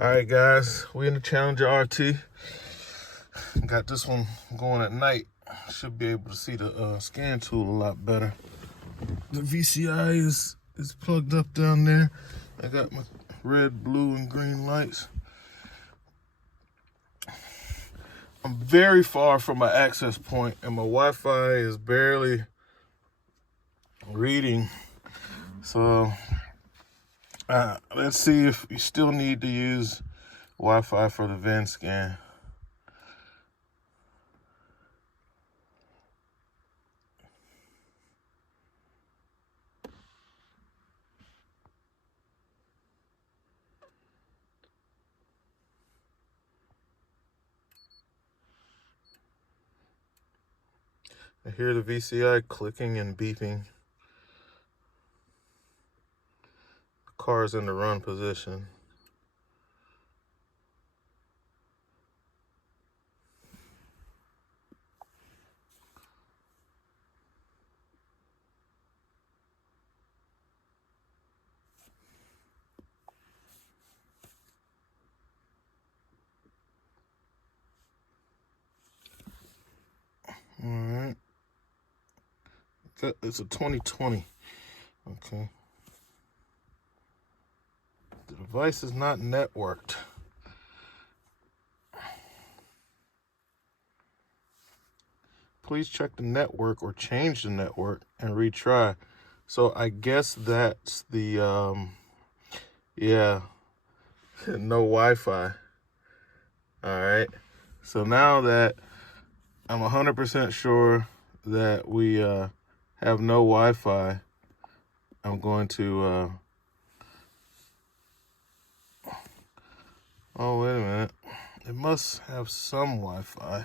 All right, guys, we in the Challenger RT. Got this one going at night. Should be able to see the scan tool a lot better. The VCI is plugged up down there. I got my red, blue, and green lights. I'm very far from my access point, and my Wi-Fi is barely reading. So let's see if you still need to use Wi-Fi for the VIN scan. I hear the VCI clicking and beeping. The car's in the run position. All right. It's a 2020. Okay. The device is not networked. Please check the network or change the network and retry. So I guess that's the, no Wi-Fi. All right. So now that I'm 100% sure that we have no Wi-Fi, I'm going to, oh, wait a minute. It must have some Wi-Fi.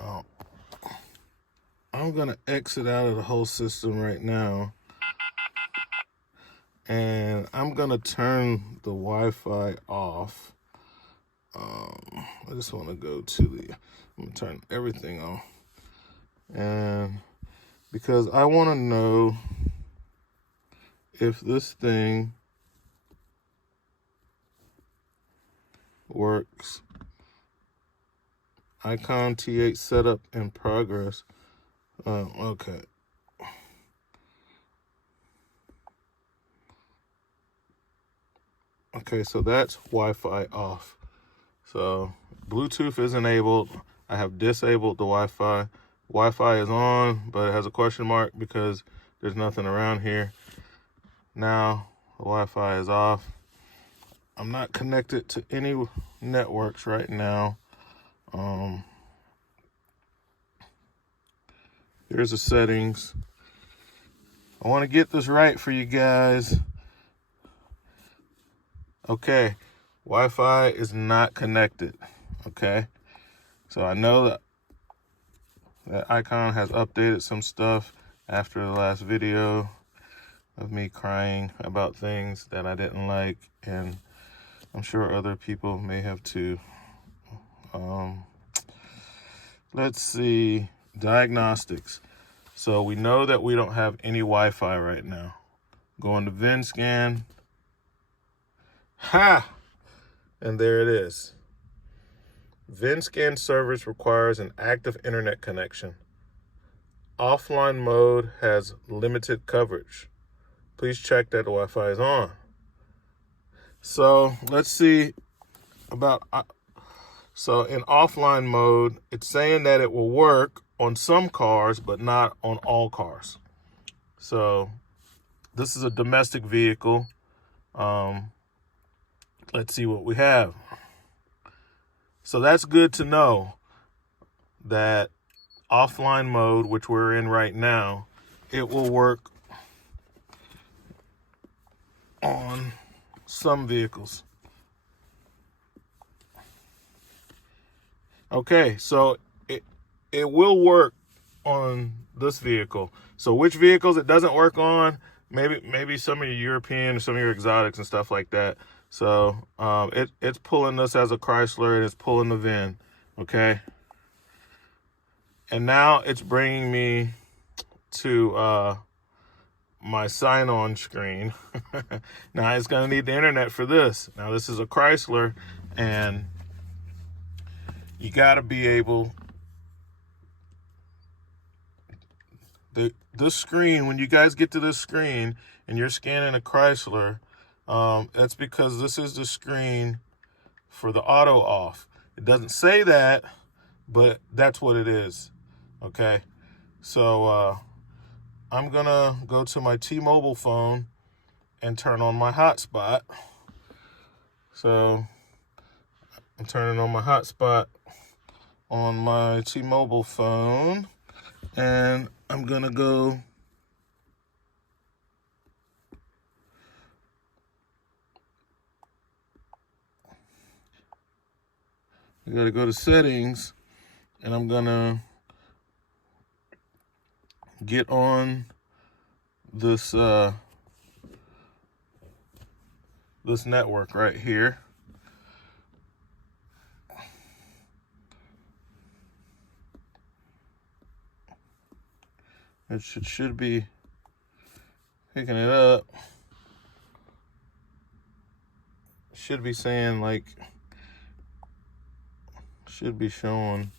Oh, I'm going to exit out of the whole system right now. And I'm going to turn the Wi-Fi off. I just want to go to I'm going to turn everything off. And because I want to know if this thing works. Icon T8 setup in progress. Okay. Okay, so that's Wi-Fi off. So Bluetooth is enabled. I have disabled the Wi-Fi. Wi-Fi is on, but it has a question mark because there's nothing around here. Now the Wi-Fi is off. I'm not connected to any networks right now. Here's the settings. I want to get this right for you guys. Okay, Wi-Fi is not connected. Okay, so I know that Icon has updated some stuff after the last video of me crying about things that I didn't like, and I'm sure other people may have too. Let's see, Diagnostics. So we know that we don't have any Wi-Fi right now. Go into VIN scan. Ha! And there it is. VIN scan service requires an active internet connection. Offline mode has limited coverage. Please check that the Wi-Fi is on. So let's see about, so in offline mode, it's saying that it will work on some cars, but not on all cars. So this is a domestic vehicle. Let's see what we have. So that's good to know that offline mode, which we're in right now, it will work on some vehicles. Okay, so it will work on this vehicle. So which vehicles it doesn't work on, maybe some of your European, some of your exotics and stuff like that. So it's pulling this as a Chrysler, and it's pulling the VIN, okay? And now it's bringing me to my sign-on screen. Now it's going to need the internet for this. Now this is a Chrysler, and you got to be able, this screen, when you guys get to this screen and you're scanning a Chrysler, that's because this is the screen for the auto off. It doesn't say that, but that's what it is. Okay, so I'm gonna go to my T-Mobile phone and turn on my hotspot. So I'm turning on my hotspot on my T-Mobile phone, and I'm gonna go I gotta go to settings, and I'm gonna get on this this network right here. It should be picking it up. Should be saying, like, should be showing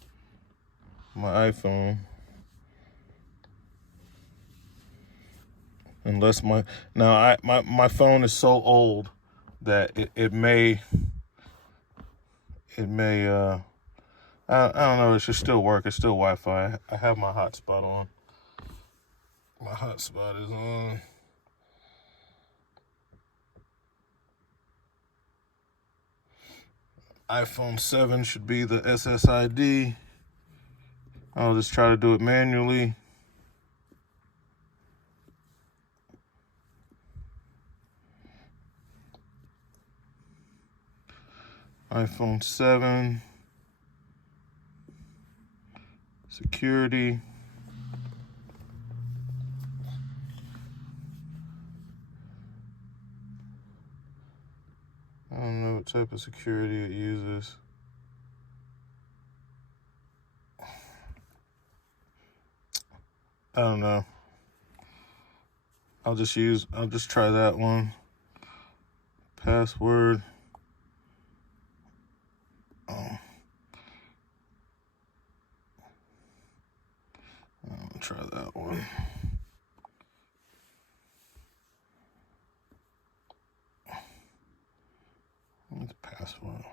my iPhone. Unless my phone is so old that it may I don't know, it should still work. It's still Wi-Fi. I have my hotspot on. My hotspot is on. iPhone 7 should be the SSID. I'll just try to do it manually. iPhone 7. Security. I don't know what type of security it uses. I don't know. I'll just try that one. Password. I'll try that one. What's password?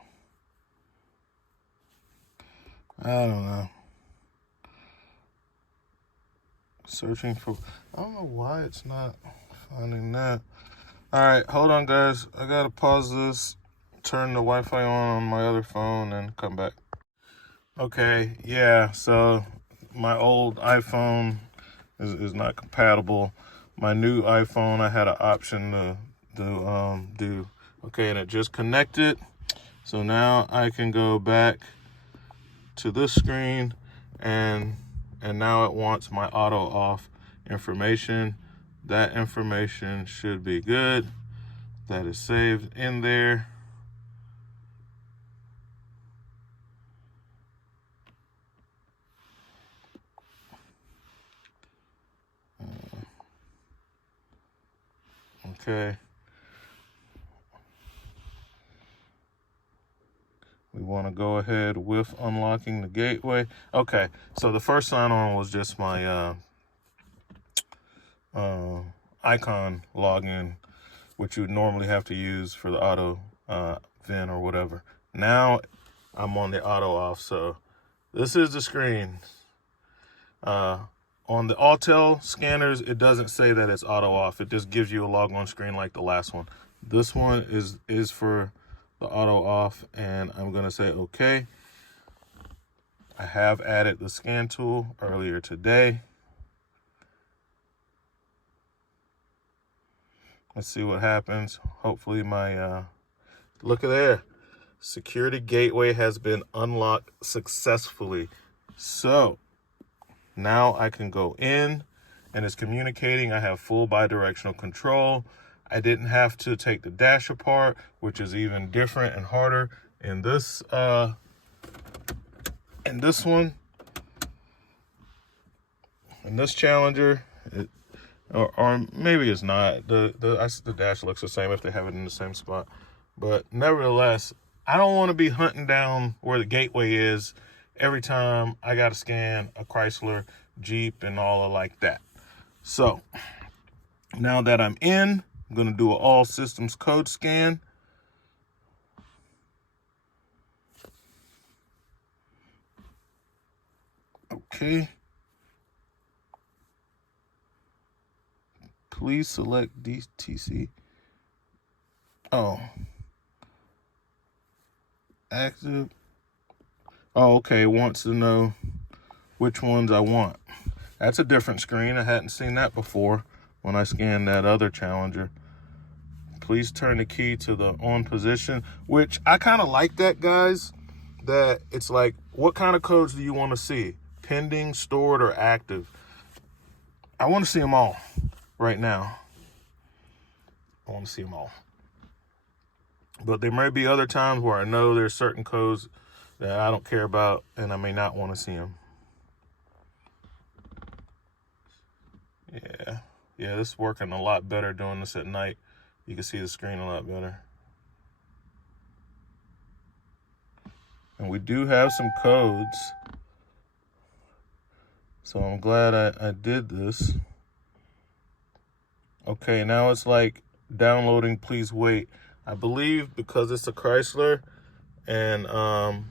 I don't know. Searching for, I don't know why it's not finding that. All right, hold on, guys. I gotta pause this, turn the Wi-Fi on my other phone, and come back. Okay, yeah, so my old iPhone is not compatible. My new iPhone, I had an option to do. Okay, and it just connected. So now I can go back to this screen, and now it wants my auto off information. That information should be good. That is saved in there. Okay. We want to go ahead with unlocking the gateway. Okay, so the first sign on was just my icon login, which you would normally have to use for the auto VIN or whatever. Now I'm on the auto off, so this is the screen. On the Autel scanners, it doesn't say that it's auto off. It just gives you a logon screen like the last one. This one is for the auto off, and I'm gonna say okay. I have added the scan tool earlier today. Let's see what happens. Hopefully my look at there. Security gateway has been unlocked successfully. So now I can go in, and it's communicating. I have full bidirectional control. I didn't have to take the dash apart, which is even different and harder in this one. In this Challenger, or maybe it's not. The dash looks the same if they have it in the same spot. But nevertheless, I don't want to be hunting down where the gateway is every time I got to scan a Chrysler, Jeep, and all of like that. So now that I'm in, I'm going to do an all systems code scan. Okay. Please select DTC. Oh. Active. Oh, okay. Wants to know which ones I want. That's a different screen. I hadn't seen that before when I scanned that other Challenger. Please turn the key to the on position, which I kind of like that, guys. That it's like, what kind of codes do you want to see? Pending, stored, or active? I want to see them all right now. I want to see them all. But there may be other times where I know there's certain codes that I don't care about and I may not want to see them. Yeah, this is working a lot better doing this at night. You can see the screen a lot better. And we do have some codes. So I'm glad I did this. Okay, now it's like downloading, please wait. I believe because it's a Chrysler and I'm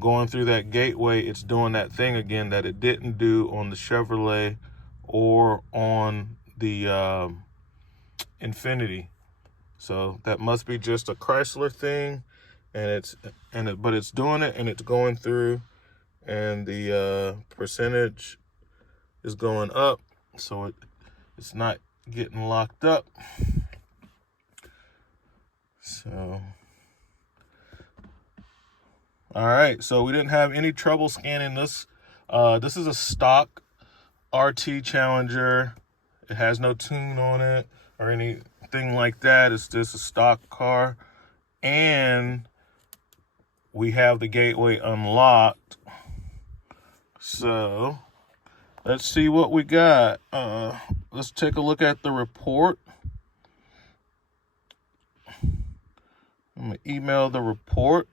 going through that gateway, it's doing that thing again that it didn't do on the Chevrolet or on the Infinity. So that must be just a Chrysler thing, but it's doing it and it's going through, and the percentage is going up, so it's not getting locked up. So, all right. So we didn't have any trouble scanning this. This is a stock RT Challenger. It has no tune on it or anything like that. It's just a stock car. And we have the gateway unlocked. So let's see what we got. Let's take a look at the report. I'm going to email the report.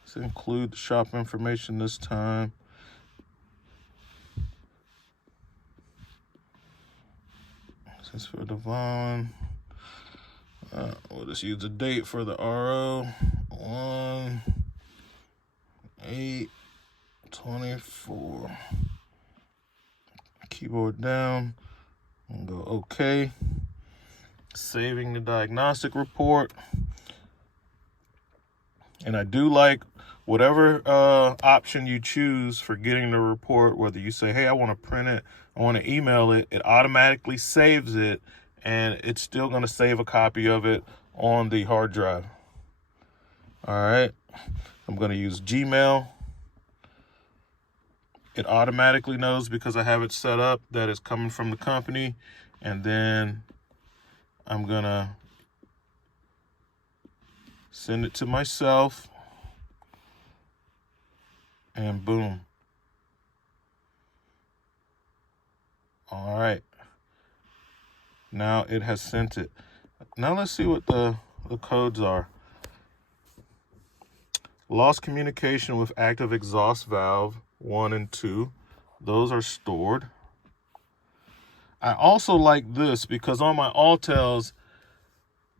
Let's include the shop information this time. This is for Devon. We'll just use the date for the RO. 1/8/24. Keyboard down and go OK. Saving the diagnostic report. And I do like whatever option you choose for getting the report, whether you say, hey, I want to print it, I want to email it, it automatically saves it, and it's still going to save a copy of it on the hard drive. All right. I'm going to use Gmail. It automatically knows because I have it set up that it's coming from the company. And then I'm going to send it to myself. And boom. All right. Now it has sent it. Now let's see what the codes are. Lost communication with active exhaust valve 1 and 2. Those are stored. I also like this because on my Altels,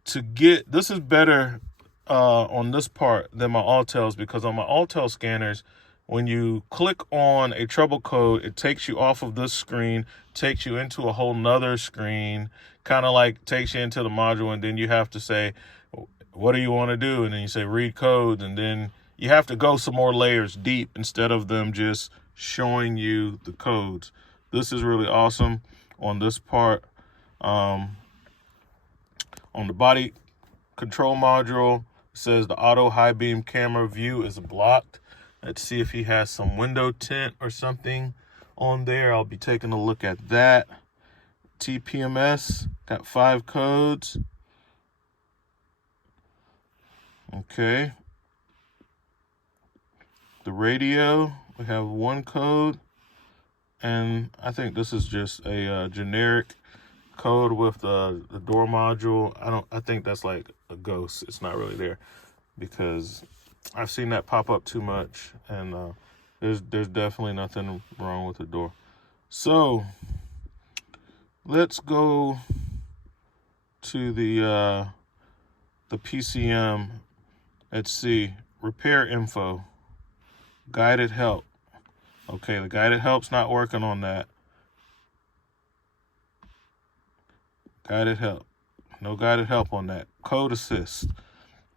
this is better on this part than my Altels, because on my Altel scanners, when you click on a trouble code, it takes you off of this screen, takes you into a whole nother screen, kind of like takes you into the module, and then you have to say, what do you want to do? And then you say read codes, and then you have to go some more layers deep instead of them just showing you the codes. This is really awesome on this part. On the body control module, it says the auto high beam camera view is blocked. Let's see if he has some window tint or something on there. I'll be taking a look at that. TPMS, got 5 codes. Okay. The radio, we have one code, and I think this is just a generic code with the door module. I think that's like a ghost. It's not really there because I've seen that pop up too much, and there's definitely nothing wrong with the door. So let's go to the PCM. Let's see, repair info, guided help. Okay, the guided help's not working on that. Guided help. No guided help on that. Code assist.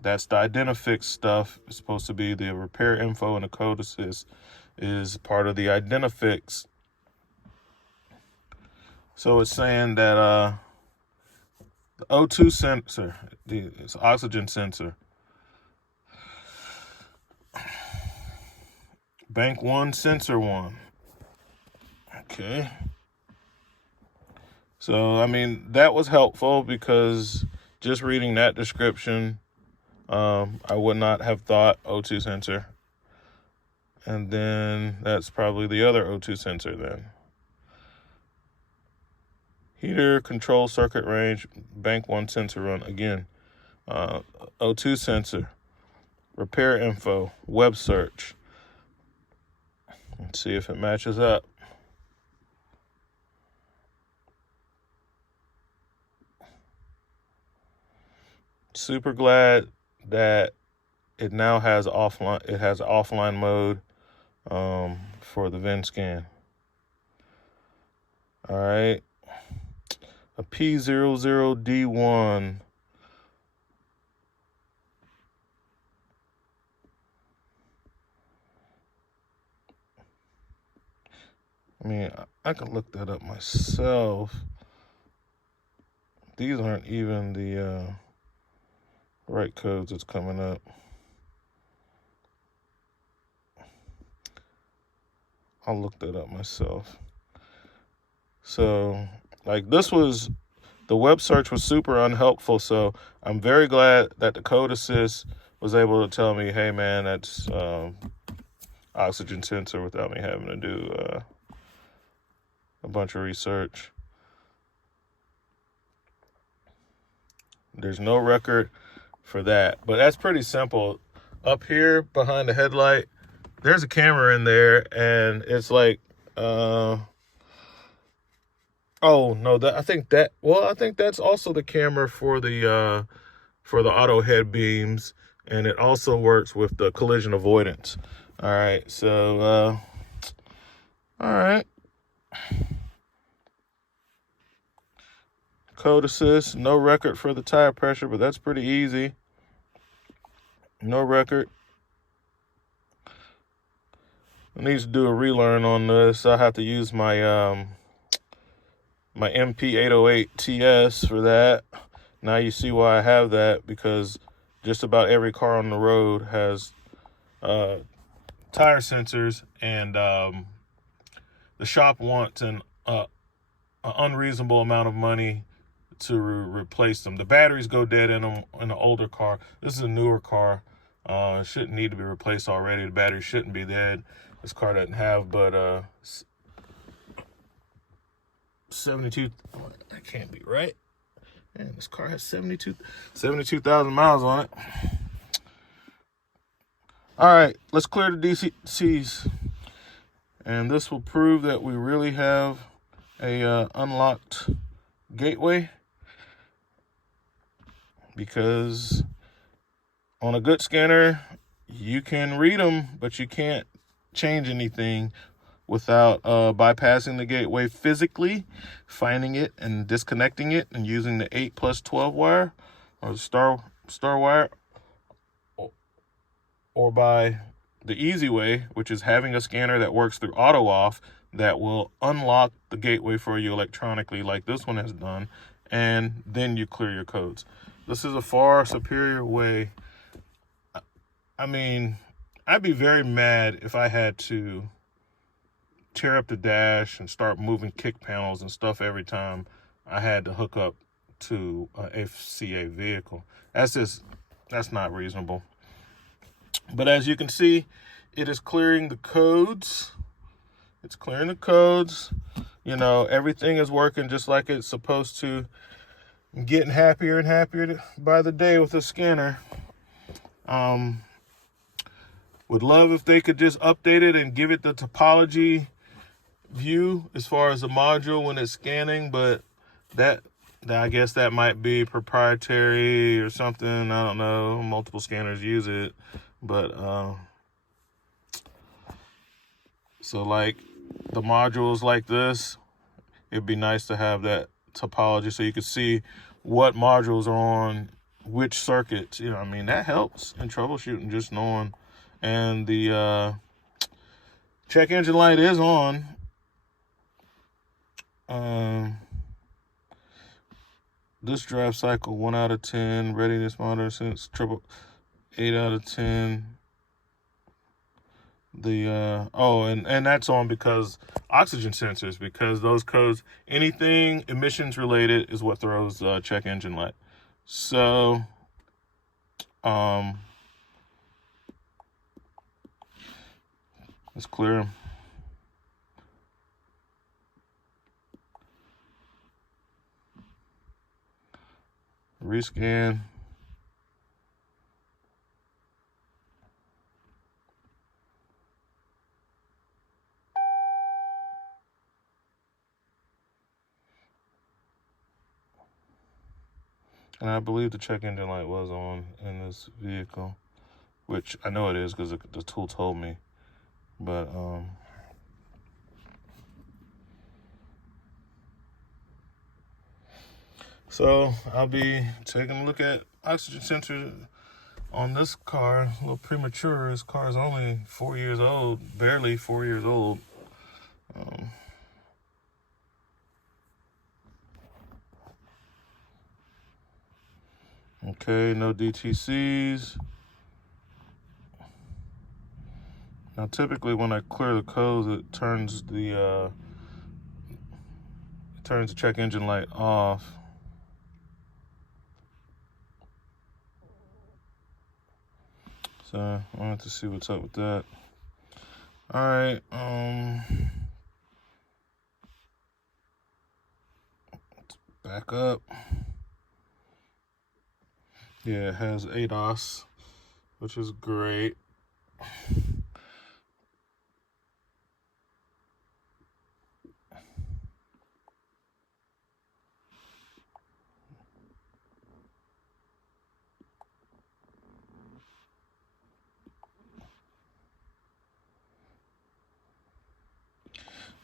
That's the Identifix stuff. It's supposed to be the repair info, and the code assist is part of the Identifix. So it's saying that the O2 sensor, it's oxygen sensor. Bank 1, sensor 1. Okay. So, I mean, that was helpful because just reading that description, I would not have thought O2 sensor. And then that's probably the other O2 sensor then. Heater, control circuit range, bank 1 sensor run. Again, O2 sensor, repair info, web search. Let's see if it matches up. Super glad that it now has offline. It has offline mode for the VIN scan. All right, a P00D1. I mean, I can look that up myself. These aren't even the right codes that's coming up. I'll look that up myself. So, like, the web search was super unhelpful. So I'm very glad that the code assist was able to tell me, hey man, that's oxygen sensor, without me having to do a bunch of research. There's no record for that, but that's pretty simple. Up here behind the headlight, there's a camera in there, and it's like, oh no, I think that's also the camera for the auto head beams, and it also works with the collision avoidance. All right, so all right. Code assist, no record for the tire pressure, but that's pretty easy. No record. I need to do a relearn on this. I have to use my my MP808TS for that. Now you see why I have that, because just about every car on the road has tire sensors, and the shop wants an unreasonable amount of money to replace them. The batteries go dead in them in an older car. This is a newer car. It shouldn't need to be replaced already. The battery shouldn't be dead. This car doesn't have but 72. That can't be right. Man, this car has 72,000 miles on it. All right, let's clear the DCs. And this will prove that we really have a unlocked gateway, because on a good scanner, you can read them, but you can't change anything without bypassing the gateway physically, finding it and disconnecting it, and using the 8+12 wire or the star wire, or by the easy way, which is having a scanner that works through auto off that will unlock the gateway for you electronically, like this one has done, and then you clear your codes. This is a far superior way. I mean, I'd be very mad if I had to tear up the dash and start moving kick panels and stuff every time I had to hook up to a FCA vehicle. That's just That's not reasonable. But as you can see, it is clearing the codes. It's clearing the codes. You know, everything is working just like it's supposed to. I'm getting happier and happier by the day with the scanner. Would love if they could just update it and give it the topology view as far as the module when it's scanning, but that I guess that might be proprietary or something. I don't know. Multiple scanners use it, but so like the modules like this, it'd be nice to have that topology so you could see what modules are on which circuits. You know, I mean, that helps in troubleshooting, just knowing. And the check engine light is on. This drive cycle 1 out of 10. Readiness monitor since 8 out of 10. The and that's on because oxygen sensors, because those codes, anything emissions related is what throws check engine light. So let's clear them. Rescan. And I believe the check engine light was on in this vehicle, which I know it is because the tool told me. But so I'll be taking a look at oxygen sensor on this car. A little premature. This car is only 4 years old, barely 4 years old. Okay, no DTCs. Now, typically when I clear the codes, it turns the check engine light off. So I wanted to see what's up with that. All right. Back up. Yeah, it has ADOS, which is great.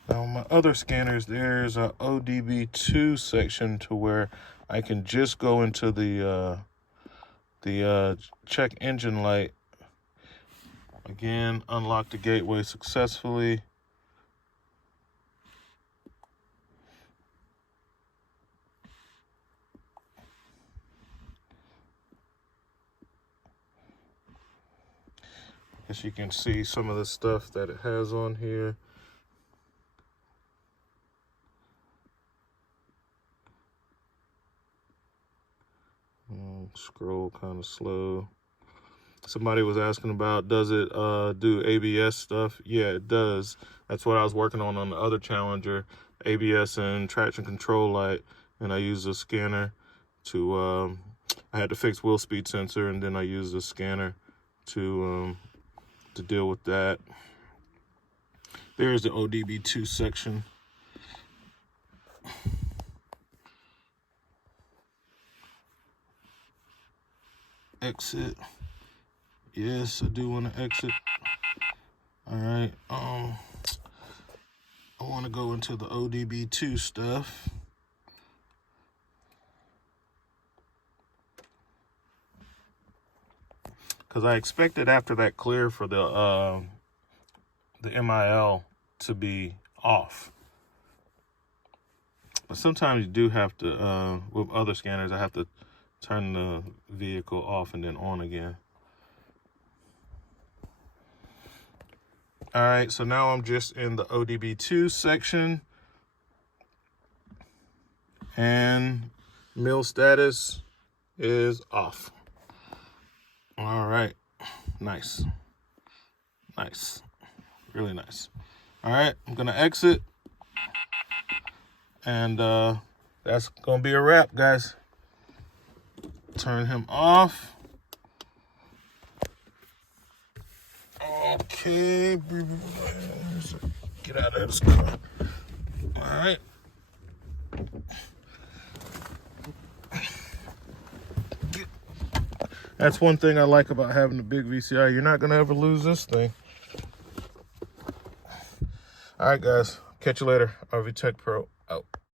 Now, on my other scanners, there's a ODB2 section to where I can just go into the check engine light. Again, unlock the gateway successfully. As you can see, some of the stuff that it has on here. Scroll kind of slow. Somebody was asking about, does it do ABS stuff? Yeah, it does. That's what I was working on the other Challenger, ABS and traction control light. And I used a scanner to, I had to fix wheel speed sensor, and then I used a scanner to deal with that. There's the ODB2 section. Exit. Yes, I do want to exit. All right. I want to go into the ODB2 stuff. Because I expected after that clear for the MIL to be off. But sometimes you do have to, with other scanners, I have to turn the vehicle off and then on again. All right, so now I'm just in the ODB2 section. And MIL status is off. Nice. Nice. Really nice. All right, I'm gonna exit. And that's gonna be a wrap, guys. Turn him off. Okay. Get out of this car. All right. That's one thing I like about having a big VCR. You're not gonna ever lose this thing. All right, guys. Catch you later. RV Tech Pro out.